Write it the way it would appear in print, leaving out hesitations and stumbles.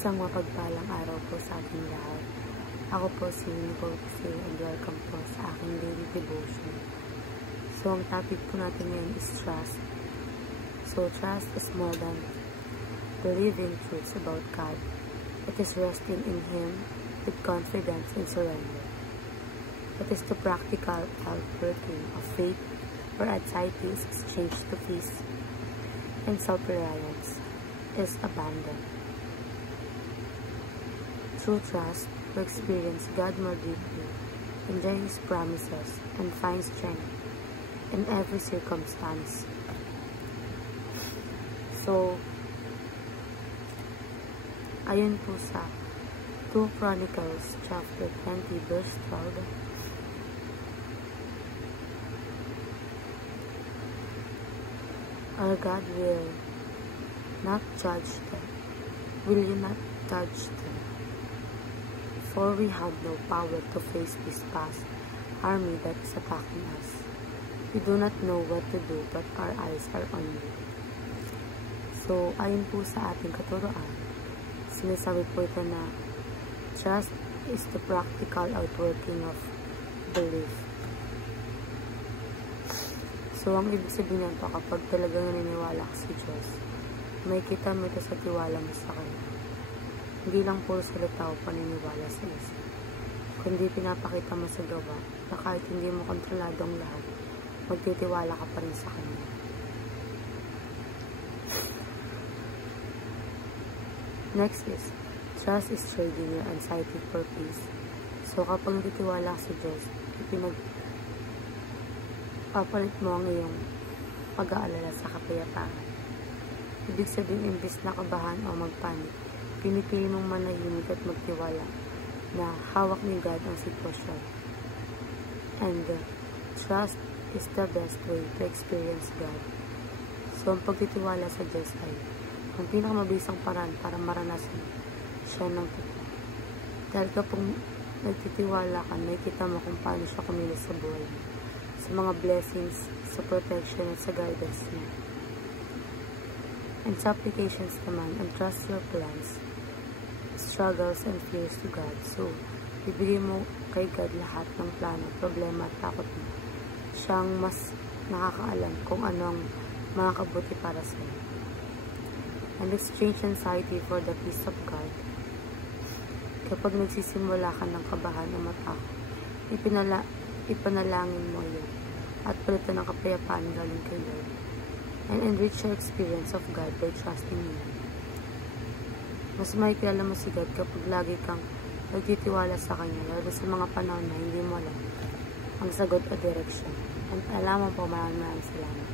Isang mapagpalang araw po sa ating lahat. Ako po si Nicole and welcome po sa aking daily devotion. So, ang topic po natin ngayon is trust. So, trust is more than believing truths about God. It is resting in Him with confidence and surrender. It is the practical outworking of faith where anxiety is exchanged to peace and self-reliance is abandoned. Through trust, we experience God more deeply, enjoy His promises, and find strength in every circumstance. So, ayon po sa 2 Chronicles chapter 20 verse 12, our God will not judge them. Will you not judge them? For we have no power to face this vast army that is attacking us. We do not know what to do, but our eyes are on you. So, ayon po sa ating katuroan, sinasabi po ito na trust is the practical outworking of belief. So, ang ibig sabihin nito, kapag talagang naniniwala ka sa Diyos, may kita mo ito sa tiwala mo sa Kanya. Hindi lang puro salita o paniniwala sa isip, kundi pinapakita mo sa gawa na kahit hindi mo kontrolado ang lahat, magtitiwala ka pa rin sa Kanya. Next is, trust is trading your anxiety for peace. So, kapag nagtitiwala ka sa Diyos, papalit mo ang iyong pag-aalala sa kapayapaan. Ibig sabihin, imbis na kabahan o magpanik, pinipili mong manahimik at magtiwala na hawak ni God ang sitwasyon. And trust is the best way to experience God. So, ang pagtitiwala sa Diyos ay ang pinakamabisang paraan para maranasan siya ng totoo. Dahil kapag nagtitiwala ka, nakikita mo kung paano siya kumilos sa buhay mo, sa mga blessings, sa protection at sa guidance niya. And sa applications naman, and trust your plans, struggles, and fears to God. So, ibigay mo kay God lahat ng plano, problema at takot mo. Siyang mas nakakaalam kung anong makakabuti para sa iyo. And exchange anxiety for the peace of God. Kapag nagsisimula ka ng kabahan o matakot, ipanalangin mo yun at palitan ng kapayapaan galing kay Lord. And enrich your experience of God by trusting Him. Mas makikilala mo si God kapag lagi kang nagtitiwala sa Kanya, lalo sa mga panahon na hindi mo alam ang sagot o direksyon. And alam mo po, maraming salamat.